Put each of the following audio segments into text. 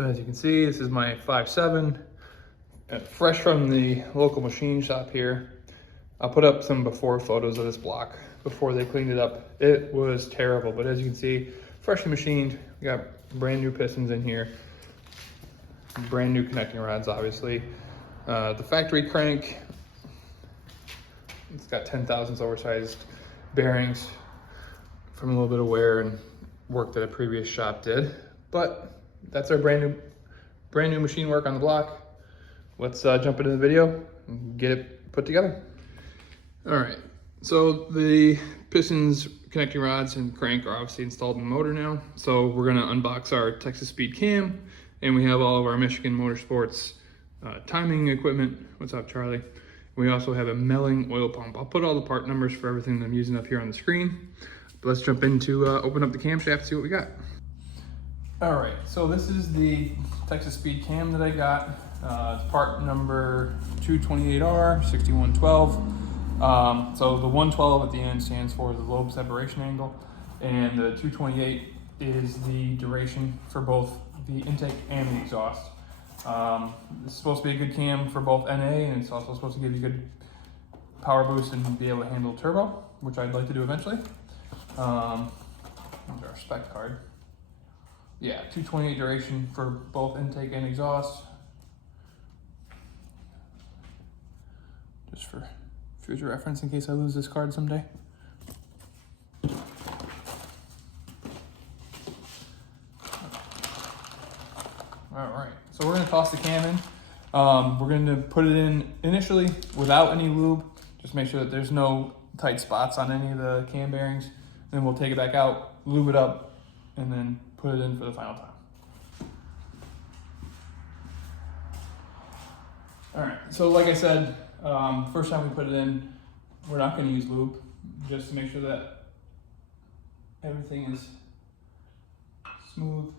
So as you can see, this is my 5.7, fresh from the local machine shop here. I'll put up some before photos of this block before they cleaned it up. It was terrible, but as you can see, freshly machined. We got brand new pistons in here, brand new connecting rods, obviously. The factory crank, it's got 10,000 oversized bearings from a little bit of wear and work that a previous shop did. But that's our brand new machine work on the block. Let's jump into the video and get it put together. All right, so the pistons, connecting rods, and crank are obviously installed in the motor now. So we're gonna unbox our Texas Speed cam, and we have all of our Michigan Motorsports timing equipment. What's up, Charlie? We also have a Melling oil pump. I'll put all the part numbers for everything that I'm using up here on the screen. But let's jump into open up the camshaft, see what we got. All right, so this is the Texas Speed cam that I got. It's part number 228R6112. So the 112 at the end stands for the lobe separation angle, and the 228 is the duration for both the intake and the exhaust. This is supposed to be a good cam for both NA, and it's also supposed to give you good power boost and be able to handle turbo, which I'd like to do eventually. Here's our spec card. Yeah, 228 duration for both intake and exhaust. Just for future reference in case I lose this card someday. All right, so we're gonna toss the cam in. We're gonna put it in initially without any lube. Just make sure that there's no tight spots on any of the cam bearings. Then we'll take it back out, lube it up, and then put it in for the final time. All right, so like I said, first time we put it in, we're not gonna use lube, just to make sure that everything is smooth.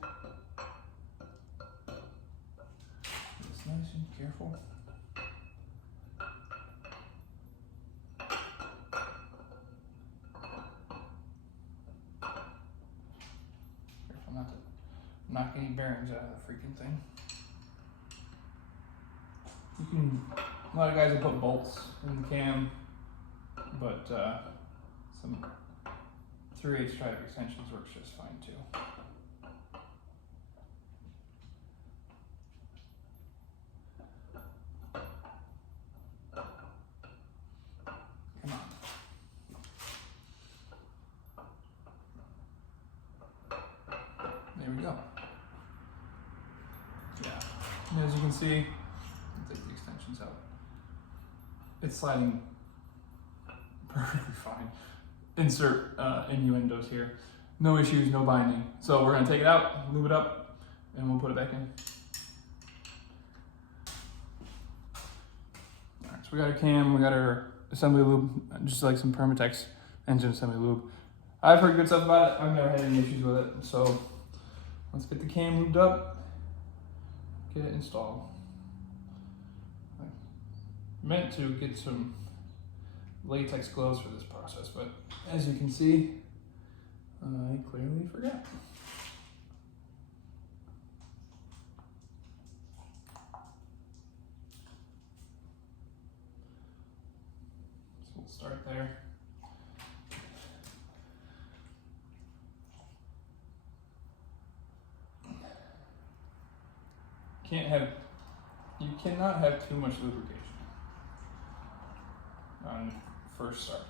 It's nice and careful. Careful not to knock any bearings out of the freaking thing. You can, a lot of guys will put bolts in the cam, but some 3/8 stripe extensions works just fine too. Come on. There we go. Yeah, and as you can see, take the extensions out. It's sliding perfectly fine. Insert innuendos here. No issues, no binding. So we're gonna take it out, lube it up, and we'll put it back in. All right, so we got our cam, we got our assembly lube, just like some Permatex engine assembly lube. I've heard good stuff about it. I've never had any issues with it. So let's get the cam lubed up, get it installed. Meant to get some latex gloves for this process, but as you can see, I clearly forgot. So we'll start there. You cannot have too much lubrication on first start.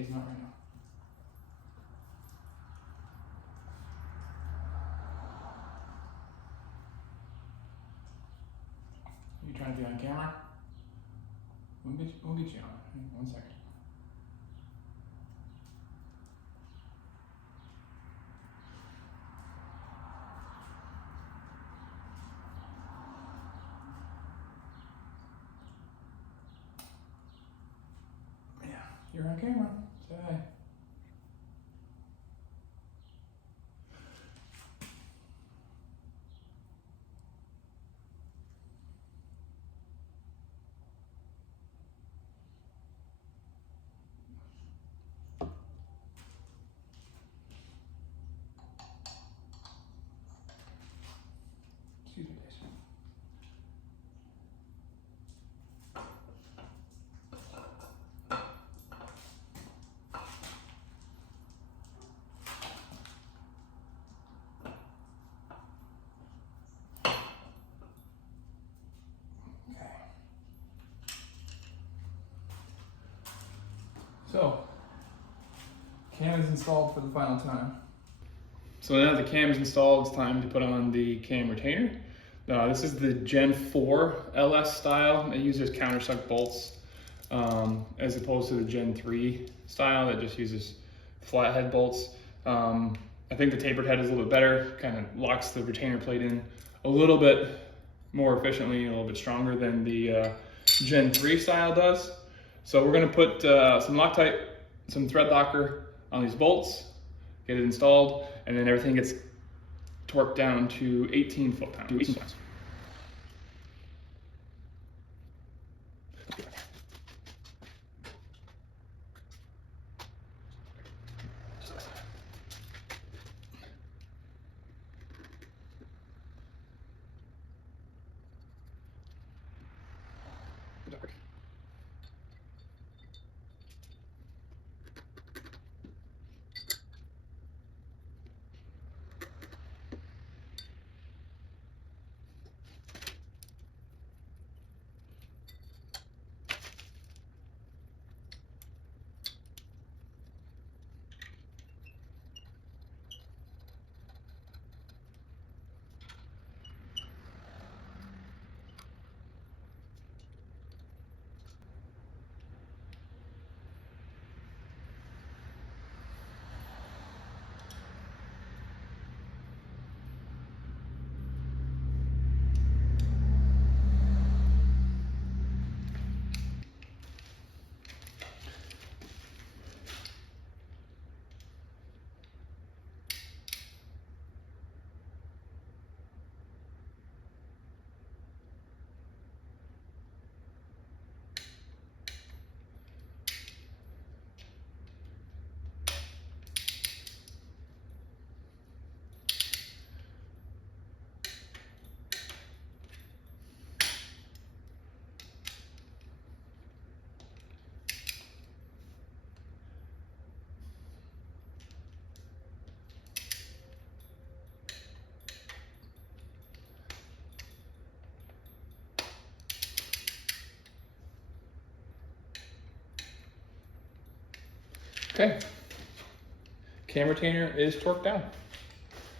he's not right now. Are you trying to be on camera? We'll get you on. Hang on 1 second. Yeah, you're on camera. Say hi. Excuse me, guys. Okay. So, cam is installed for the final time. So now the cam is installed, it's time to put on the cam retainer. This is the Gen 4 LS style. It uses countersunk bolts as opposed to the Gen 3 style that just uses flathead bolts. I think the tapered head is a little bit better, kind of locks the retainer plate in a little bit more efficiently, a little bit stronger than the Gen 3 style does. So we're gonna put some Loctite, some thread locker on these bolts, get it installed, and then everything gets torqued down to 18 foot-pounds. Okay, cam retainer is torqued down.